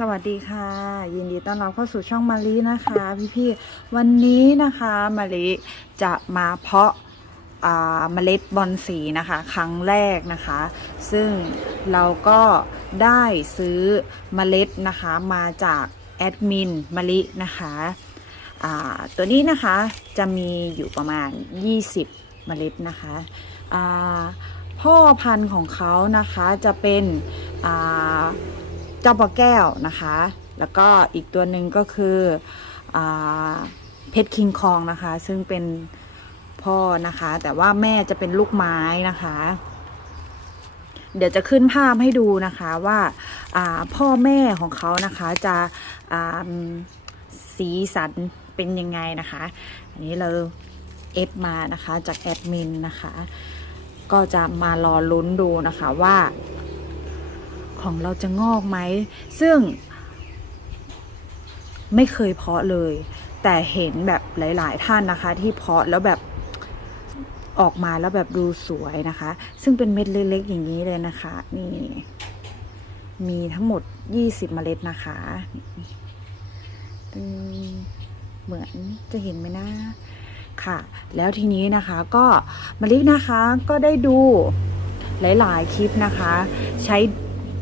สวัสดีค่ะ ยินดีต้อนรับเข้าสู่ช่องมารีนะคะพี่ๆวันนี้นะคะมารีจะมาเพาะเมล็ดบอนสีนะคะ ครั้งแรกนะคะ ซึ่งเราก็ได้ซื้อเมล็ดนะคะมาจากแอดมินมารีนะคะตัวนี้นะคะจะมีอยู่ประมาณ 20 เมล็ดนะคะพ่อพันธุ์ของเขานะคะจะเป็น จ้าปลาแก้วนะคะ แล้วก็อีกตัวหนึ่งก็คืออเพชรคิงคองนะคะ ซึ่งเป็นพ่อนะคะ แต่ว่าแม่จะเป็นลูกไม้นะคะ เดี๋ยวจะขึ้นภาพให้ดูนะคะว่าาพ่อแม่ของเขานะคะจะสีสันเป็นยังไงนะคะ อันนี้เราเอฟมานะคะจากแอดมินนะคะ ก็จะมารอลุ้นดูนะคะว่า ของเราจะงอกไหม ซึ่งไม่เคยเพาะเลย แต่เห็นแบบหลาย ๆ ท่านนะคะ ที่เพาะแล้วแบบออกมาแล้วแบบดูสวยนะคะ ซึ่งเป็นเม็ดเล็ก ๆ อย่างนี้เลยนะคะ นี่ มีทั้งหมด 20 เมล็ดนะคะเหมือนจะเห็นไหมนะค่ะ แล้วทีนี้นะคะก็มะลินะคะก็ได้ดูหลาย ๆ คลิปนะคะ ใช้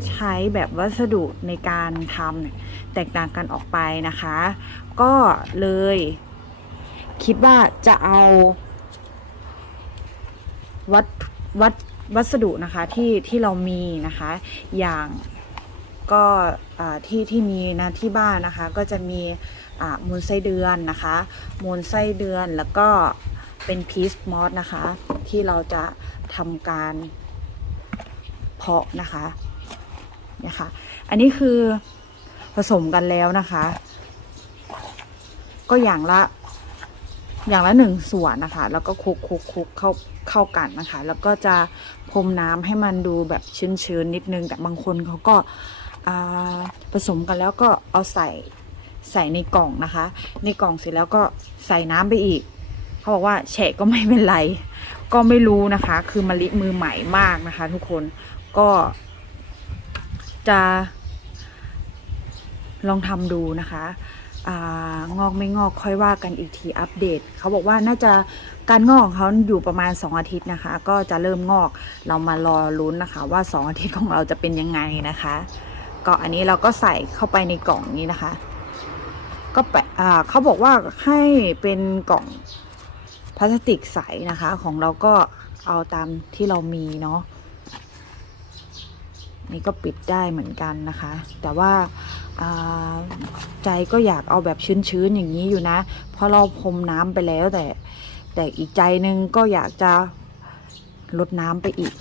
ใช้แบบวัสดุในการทำแตกต่างกันออกไปนะคะ ก็เลย คิดว่าจะเอา วัดวัดวัสดุนะคะที่ที่เรามีนะคะ อย่างก็ที่ที่มีนะที่บ้านนะคะ ก็จะมีอ่ามูลไส้เดือนนะคะ มูลไส้เดือนแล้วก็เป็นพีซมอสนะคะ ที่เราจะทำการเพาะนะคะ เนี่ยค่ะ อันนี้คือผสมกันแล้วนะคะ ก็อย่างละอย่างละหนึ่งส่วนนะคะ แล้วก็คลุกคลุกคลุกเข้าเข้ากันนะคะ แล้วก็จะพรมน้ำให้มันดูแบบชื้นๆนิดนึง แต่บางคนเขาก็ผสมกันแล้วก็เอาใส่ใส่ในกล่องนะคะ ในกล่องเสร็จแล้วก็ใส่น้ำไปอีก เขาบอกว่าแฉะก็ไม่เป็นไร ก็ไม่รู้นะคะ คือมะลิมือใหม่มากนะคะ ทุกคนก็ จะลองทำดูนะคะองอกไม่งอกค่อยว่ากันอีกทีอัปเดต เขาบอกว่าน่าจะการงอกของเขาอยู่ประมาณ 2 อาทิตย์นะคะ ก็จะเริ่มงอกเรามารอลุ้นนะคะ ว่า 2 อาทิตย์ของเราจะเป็นยังไงนะคะ ก็อันนี้เราก็ใส่เข้าไปในกล่องนี้นะคะ ก็แปะเขาบอกว่าให้เป็นกล่องพลาสติกใสนะคะ ของเราก็เอาตามที่เรามีเนาะ นี่ก็ปิดได้เหมือนกันนะคะ แต่ว่าาใจก็อยากเอาแบบชื้นๆอย่างนี้อยู่นะเพราะเราพรมน้ำไปแล้วแต่ แต่อีกใจหนึงก็อยากจะลดน้ำไปอีก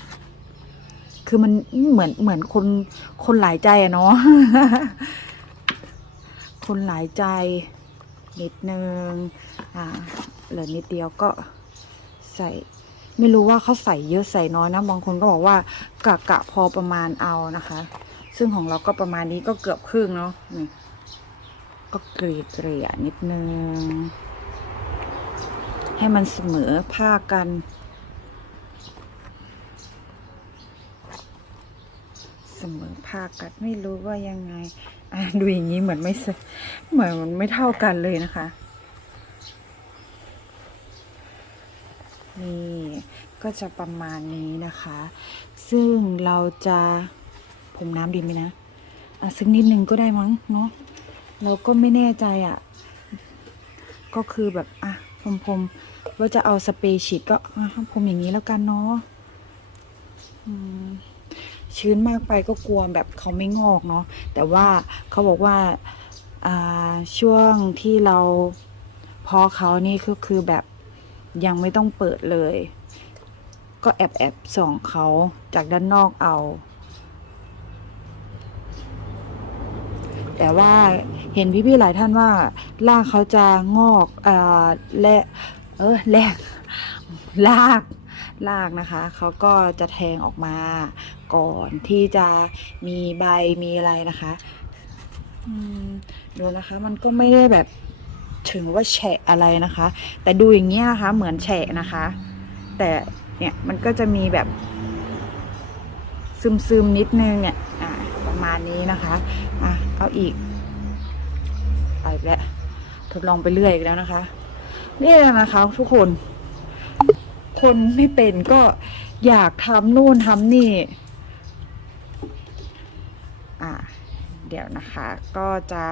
คือมันเหมือนเหมือนคนคนหลายใจอะเนาะคนหลายใจนิดนึงอ่าเหลือนิดเดียวก็ใส่ ไม่รู้ว่าเขาใส่เยอะใส่น้อยนะ บางคนก็บอกว่ากะกะพอประมาณเอานะคะ ซึ่งของเราก็ประมาณนี้ก็เกือบครึ่งเนาะนี่ก็เกลี่ยเกลี่ยนิดนึง ให้มันเสมอผ้ากันเสมอผ้ากันไม่รู้ว่ายังไง ดูอย่างนี้เหมือนไม่เหมือนมันไม่เท่ากันเลยนะคะ นี่ก็จะประมาณนี้นะคะ ซึ่งเราจะผมน้ำดีไหมนะอะซึ่งนิดนึงก็ได้มั้งเนาะเราก็ไม่แน่ใจอะ่ะ ก็คือแบบอะพรมพรมว่าจะเอาสเปรย์ฉีดก็อะพรมอย่างนี้แล้วกันเนาะชื้นมากไปก็กลัวแบบเขาไม่งอกเนาะแต่ว่าเขาบอกว่าช่วงที่เราพอเขานี่ก็คือแบบ ยังไม่ต้องเปิดเลย ก็แอบแอบส่องเขาจากด้านนอกเอา แต่ว่าเห็นพี่ๆหลายท่านว่าลากเขาจะงอกอ่าและเออแลกลากลากนะคะเขาก็จะแทงออกมาก่อนที่จะมีใบมีอะไรนะคะดูนะคะมันก็ไม่ได้แบบ ถึงว่าแฉะอะไรนะคะ แต่ดูอย่างเงี้ยนะคะ เหมือนแฉะนะคะ แต่เนี่ยมันก็จะมีแบบ ซึมๆนิดนึงเนี่ยอ่าประมาณนี้นะคะอะเอาอีกเอาอีกแล้วทดลองไปเรื่อยอีกแล้วนะคะนี่นะคะ ทุกคน คนไม่เป็นก็อยากทำนู่นทำนี่ อะเดี๋ยวนะคะ ก็จะ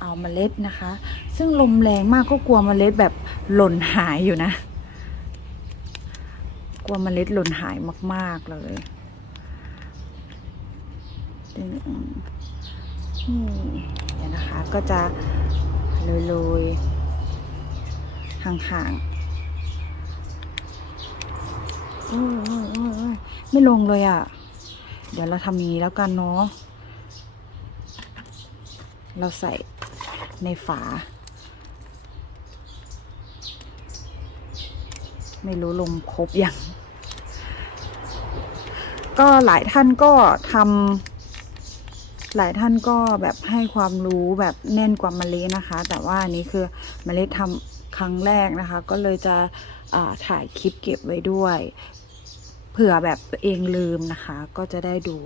เอาเมล็ดนะคะ ซึ่งลมแรงมากก็กลัวเมล็ดแบบหล่นหายอยู่นะ กลัวเมล็ดหล่นหายมาก ๆเลยนี่เดี๋ยวนะคะก็จะโรยๆห่างๆไม่ลงเลยอะ่ะ เดี๋ยวเราทำนี้แล้วกันเนาะเราใส่ ในฝา ไม่รู้ลงครบยัง ก็หลายท่านก็ทำหลายท่านก็แบบให้ความรู้แบบแน่นกว่าเมล็ดนะคะ แต่ว่าอันนี้คือเมล็ดทำครั้งแรกนะคะ ก็เลยจะถ่ายคลิปเก็บไว้ด้วย เผื่อแบบตัวเองลืมนะคะ ก็จะได้ดู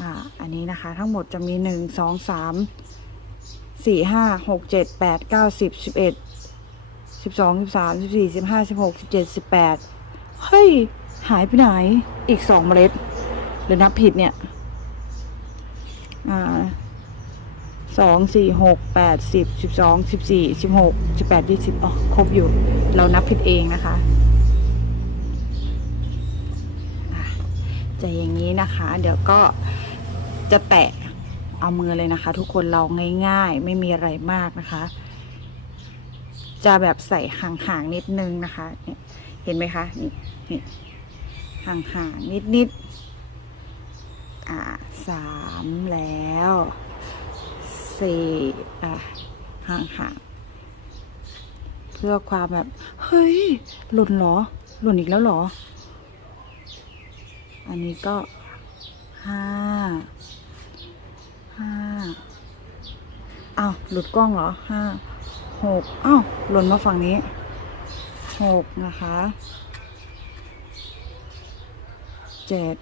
อ่า อันนี้นะคะทั้งหมดจะมีหนึ่งสองสาม สี่ห้าหกเจ็ดแปดเก้าสิบสิบเอ็ดสิบสองสิบสามสิบสี่สิบห้าสิบหกสิบเจ็ดสิบแปดเฮ้ย หายไปไหนอีกสองเมล็ดหรือนับผิดเนี่ย อ่าสองสี่หกแปดสิบสิบสองสิบสี่สิบหกสิบแปดยี่สิบอ๋อครบอยู่ เรานับผิดเองนะคะอะจะอย่างนี้นะคะ เดี๋ยวก็จะแตะ เอามือเลยนะคะ ทุกคนเราง่ายๆ ไม่มีอะไรมากนะคะ จะแบบใส่ห่างๆนิดนึงนะคะเนี่ยเห็นไหมคะนี่นี่ห่างๆนิดๆอ่าสามแล้วสี่อะห่างๆเพื่อความแบบ เฮ้ย หล่นเหรอ หล่นอีกแล้วเหรอ อันนี้ก็ห้า ห้าอ้าวหลุดกล้องเหรอห้าหกอ้าวหล่นมาฝั่งนี้หกนะคะเจ็ด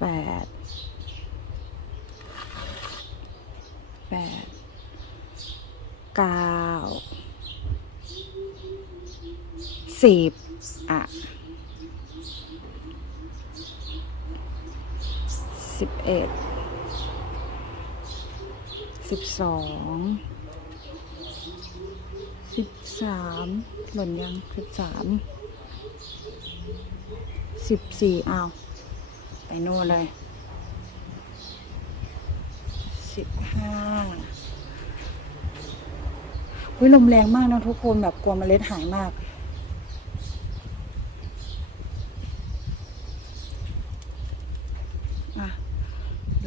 แปดแปดเก้าสิบอะ สิบ เอ็ดสิบสองสิบสามหล่นยังสิบสามสิบสี่เอาไปนู่นเลยสิบห้าเฮ้ยลมแรงมากนะทุกคนแบบกลัวเมล็ดหายมาก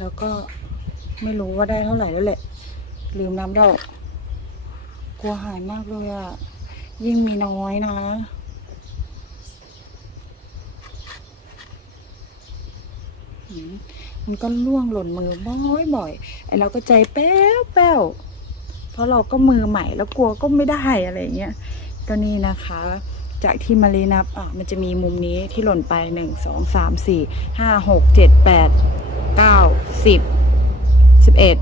แล้วก็ไม่รู้ว่าได้เท่าไหร่แล้วแหละ ลืมน้ำดอกกลัวหายมากเลยอะ่ะยิ่งมีน้อยนะมันก็ล่วงหล่นมือบ่อยบ่อยไอเราก็ใจแป้วแป้วเพราะเราก็มือใหม่แล้วกลัวก็ไม่ได้อะไรเงี้ยก็นี่นะคะ จากที่มารีนับอะมันจะมีมุมนี้ที่หล่นไปหนึ่งสองสามสี่ห้าหกเจ็ดแปดเก้าสิบสิบเอ็ด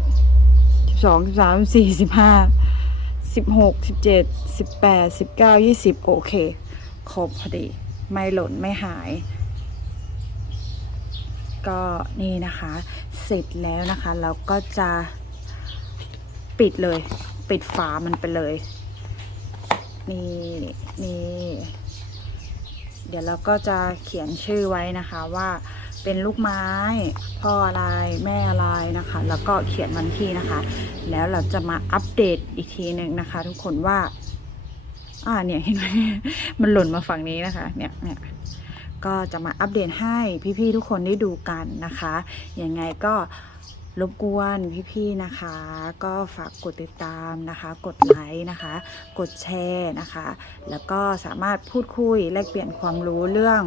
สิบสองสิบสามสิบสี่สิบห้าสิบหกสิบเจ็ดสิบแปดสิบเก้ายี่สิบโอเค ครบพอดี ไม่หล่นไม่หาย ก็นี่นะคะ เสร็จแล้วนะคะ เราก็จะปิดเลย ปิดฝามันไปเลย นี่ นี่ เดี๋ยวเราก็จะเขียนชื่อไว้นะคะว่าเป็นลูกไม้ พ่ออะไรแม่อะไรนะคะ แล้วก็เขียนวันที่นะคะ แล้วเราจะมาอัปเดตอีกทีหนึ่งนะคะ ทุกคนว่า อ่าเนี่ยเห็นไหมมันหล่นมาฝั่งนี้นะคะ เนี่ยเนี่ยก็จะมาอัปเดตให้พี่ๆทุกคนได้ดูกันนะคะยังไงก็ รบกวนพี่ๆนะคะ ก็ฝากกดติดตามนะคะ กดไลค์นะคะ กดแชร์นะคะ แล้วก็สามารถพูดคุยแลกเปลี่ยนความรู้เรื่อง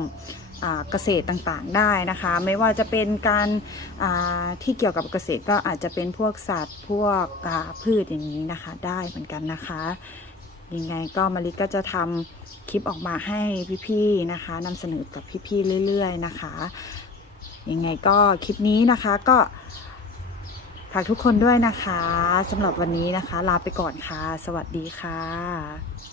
เกษตรต่างๆได้นะคะ ไม่ว่าจะเป็นการที่เกี่ยวกับเกษตรก็อาจจะเป็นพวกสัตว์พวกพืชอย่างนี้นะคะ ได้เหมือนกันนะคะยังไงก็มาริก็จะทำคลิปออกมาให้พี่ๆนะคะนำเสนอกับพี่ๆเรื่อย ๆ นะคะยังไงก็คลิปนี้นะคะก็ ฝากทุกคนด้วยนะคะสำหรับวันนี้นะคะ ลาไปก่อนค่ะ สวัสดีค่ะ